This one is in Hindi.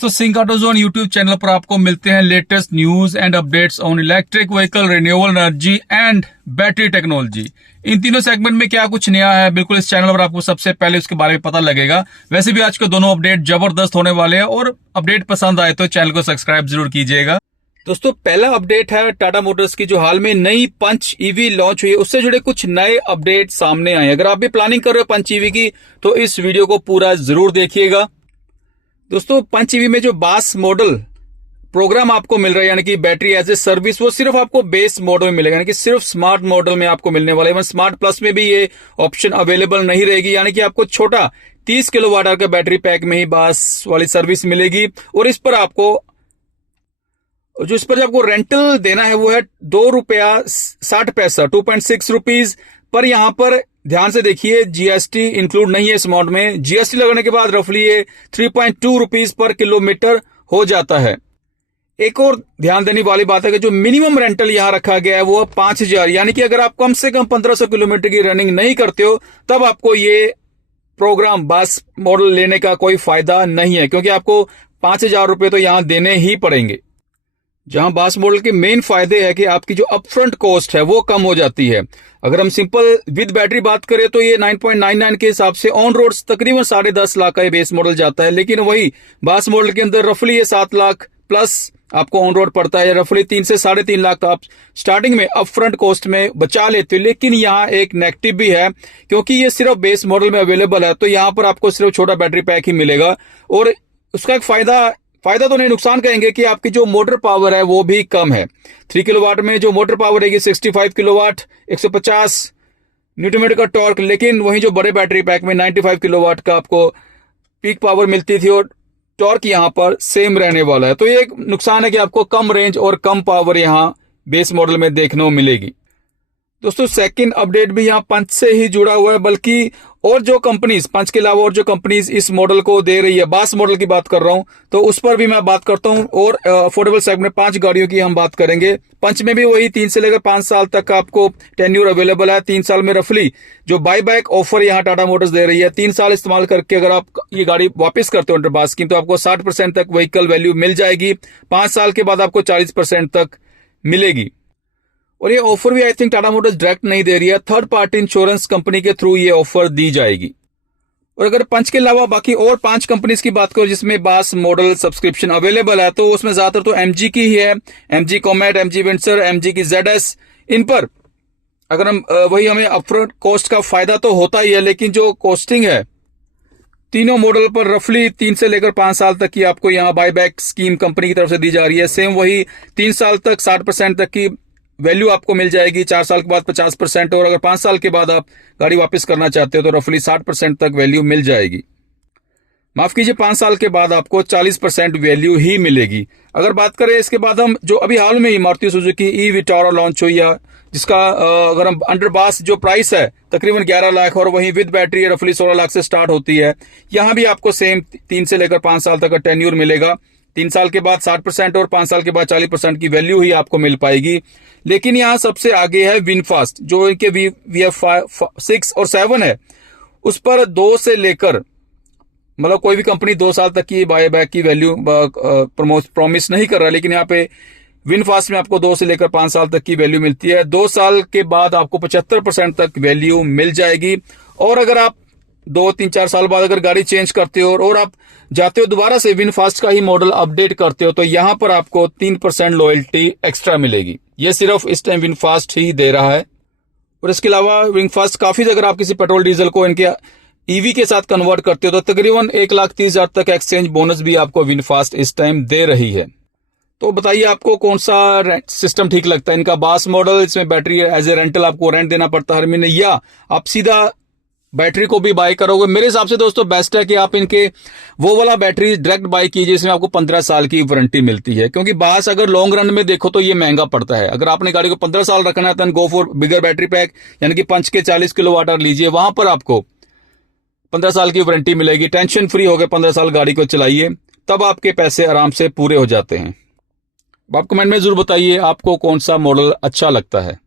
तो सिंक ऑटोजोन यूट्यूब चैनल पर आपको मिलते हैं latest news and updates on electric vehicle, renewable energy and battery technology. इन तीनों सेगमेंट में क्या कुछ नया है, बिल्कुल इस चैनल पर आपको सबसे पहले उसके बारे में पता लगेगा। वैसे भी आज के दोनों अपडेट जबरदस्त होने वाले हैं और अपडेट पसंद आए तो चैनल को सब्सक्राइब जरूर कीजिएगा। दोस्तों, पहला अपडेट है टाटा मोटर्स की जो हाल में नई पंच ईवी लॉन्च हुई है, उससे जुड़े कुछ नए अपडेट सामने आए। अगर आप भी प्लानिंग कर रहे हो पंच ईवी की तो इस वीडियो को पूरा जरूर देखिएगा। दोस्तों, पंच ईवी में जो बास मॉडल प्रोग्राम आपको मिल रहा है, यानी कि बैटरी एज ए सर्विस, वो सिर्फ आपको बेस मॉडल में मिलेगा, यानी कि सिर्फ स्मार्ट मॉडल में आपको मिलने वाला है। इवन स्मार्ट प्लस में भी ये ऑप्शन अवेलेबल नहीं रहेगी, यानी कि आपको छोटा 30 किलोवाट आवर का बैटरी पैक में ही बास वाली सर्विस मिलेगी। और इस पर आपको आपको रेंटल देना है वो है ₹2.60, 2.6 रुपीज पर। यहां पर ध्यान से देखिए, जीएसटी इंक्लूड नहीं है इस अमाउंट में। जीएसटी लगाने के बाद रफली ये 3.2 रुपीज पर किलोमीटर हो जाता है। एक और ध्यान देने वाली बात है कि जो मिनिमम रेंटल यहां रखा गया है वो 5,000, यानी कि अगर आप कम से कम 1500 किलोमीटर की रनिंग नहीं करते हो तब आपको ये प्रोग्राम बस मॉडल लेने का कोई फायदा नहीं है, क्योंकि आपको 5,000 रुपए तो यहां देने ही पड़ेंगे। जहां बास मॉडल के मेन फायदे है कि आपकी जो अपफ्रंट कॉस्ट है वो कम हो जाती है। अगर हम सिंपल विद बैटरी बात करें तो ये 9.99 के हिसाब से ऑन रोड तकरीबन 10.5 लाख का ये बेस मॉडल जाता है, लेकिन वही बास मॉडल के अंदर रफली ये 7 लाख प्लस आपको ऑन रोड पड़ता है। रफली 3 से 3.5 लाख आप स्टार्टिंग में अपफ्रंट कॉस्ट में बचा लेते हो। लेकिन यहाँ एक नेगेटिव भी है, क्योंकि ये सिर्फ बेस मॉडल में अवेलेबल है, तो यहाँ पर आपको सिर्फ छोटा बैटरी पैक ही मिलेगा। और उसका एक फायदा तो नहीं, नुकसान कहेंगे कि आपकी जो मोटर पावर है वो भी कम है। 3 किलोवाट में जो मोटर पावर रहेगी 65 किलोवाट, 150 न्यूटन मीटर का टॉर्क, लेकिन वहीं जो बड़े बैटरी पैक में 95 किलोवाट का आपको पीक पावर मिलती थी और टॉर्क यहां पर सेम रहने वाला है। तो ये एक नुकसान है कि आपको कम रेंज और कम पावर यहां बेस मॉडल में देखने को मिलेगी। दोस्तों, सेकंड अपडेट भी यहाँ पंच से ही जुड़ा हुआ है, बल्कि और जो कंपनीज पंच के अलावा और जो कंपनीज इस मॉडल को दे रही है, बास मॉडल की बात कर रहा हूं, तो उस पर भी मैं बात करता हूं। और अफोर्डेबल सेगमेंट 5 गाड़ियों की हम बात करेंगे। पंच में भी वही 3 से लेकर 5 साल तक का आपको टेन्यूर अवेलेबल है। 3 साल में रफली जो बाई बैक ऑफर यहाँ टाटा मोटर्स दे रही है, 3 साल इस्तेमाल करके अगर आप ये गाड़ी वापस करते हो अंडर बास स्कीम तो आपको 60% तक व्हीकल वैल्यू मिल जाएगी। 5 साल के बाद आपको 40% तक मिलेगी। और ये ऑफर भी I think Tata Motors direct नहीं दे रही है, थर्ड पार्टी इंश्योरेंस कंपनी के थ्रू ये ऑफर दी जाएगी। और अगर पंच के अलावा बाकी और 5 कंपनीज की बात करो जिसमें बास मॉडल सब्सक्रिप्शन अवेलेबल है, तो उसमें ज्यादातर तो एमजी की ही है। MG comet, MG Windsor, MG की ZS। इन पर अगर हम वही हमें अपफ्रंट कॉस्ट का फायदा तो होता ही है, लेकिन जो कॉस्टिंग है तीनों मॉडल पर रफली 3 से लेकर 5 साल तक की आपको यहाँ बाईबैक स्कीम कंपनी की तरफ से दी जा रही है। सेम वही 3 साल तक 60% तक की वैल्यू आपको मिल जाएगी, 4 साल के बाद 50%, और अगर 5 साल के बाद आप गाड़ी वापस करना चाहते हो तो रफली 60% तक वैल्यू मिल जाएगी। माफ कीजिए, 5 साल के बाद आपको 40% वैल्यू ही मिलेगी। अगर बात करें इसके बाद हम जो अभी हाल में ही Maruti Suzuki e Vitara launch हुई है, जिसका अगर हम अंडर बास जो प्राइस है तकरीबन 11 लाख और वहीं विद बैटरी रफली 16 लाख से स्टार्ट होती है। यहां भी आपको सेम 3 से लेकर 5 साल तक का टेन्यूर मिलेगा। 3 साल के बाद 60% और 5 साल के बाद 40% की वैल्यू ही आपको मिल पाएगी। लेकिन यहां सबसे आगे है विनफास्ट, जो इनके VF 6 और 7 है, उस पर 2 से लेकर मतलब कोई भी कंपनी 2 साल तक की बाय बैक की वैल्यू प्रॉमिस नहीं कर रहा, लेकिन यहाँ पे विनफास्ट में आपको 2 से लेकर 5 साल तक की वैल्यू मिलती है। 2 साल के बाद आपको 75% तक वैल्यू मिल जाएगी। और अगर आप 2, 3, 4 साल बाद अगर गाड़ी चेंज करते हो और आप जाते हो दोबारा से विनफास्ट का ही मॉडल अपडेट करते हो, तो यहां पर आपको 3% लॉयल्टी एक्स्ट्रा मिलेगी। ये सिर्फ इस टाइम विनफास्ट ही दे रहा है। और इसके अलावा विनफास्ट काफी, अगर आप किसी पेट्रोल डीजल को इनके ईवी के साथ कन्वर्ट करते हो तो तकरीबन 1,30,000 तक एक्सचेंज बोनस भी आपको विनफास्ट इस टाइम दे रही है। तो बताइए आपको कौन सा सिस्टम ठीक लगता है, इनका बास मॉडल, इसमें बैटरी एज ए रेंटल आपको रेंट देना पड़ता है हर महीने, या आप सीधा बैटरी को भी बाय करोगे? मेरे हिसाब से दोस्तों बेस्ट है कि आप इनके वो वाला बैटरी डायरेक्ट बाय कीजिए जिसमें आपको 15 साल की वारंटी मिलती है, क्योंकि बास अगर लॉन्ग रन में देखो तो ये महंगा पड़ता है। अगर आपने गाड़ी को 15 साल रखना है तो go for bigger battery pack, यानी कि पंच के 40 किलोवाट आवर लीजिए, वहां पर आपको 15 साल की वारंटी मिलेगी। टेंशन फ्री हो गए 15 साल गाड़ी को चलाइए, तब आपके पैसे आराम से पूरे हो जाते हैं। आप कमेंट में जरूर बताइए आपको कौन सा मॉडल अच्छा लगता है।